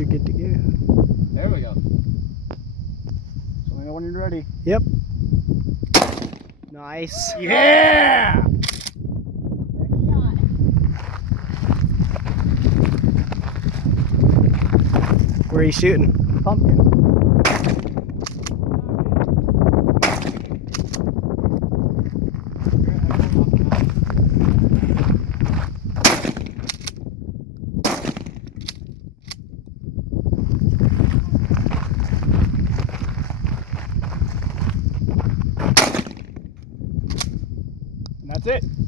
You're good to go. There we go. So let me know when you're ready. Yep. Nice. Yeah! Where are you shooting? Pumpkin. And that's it.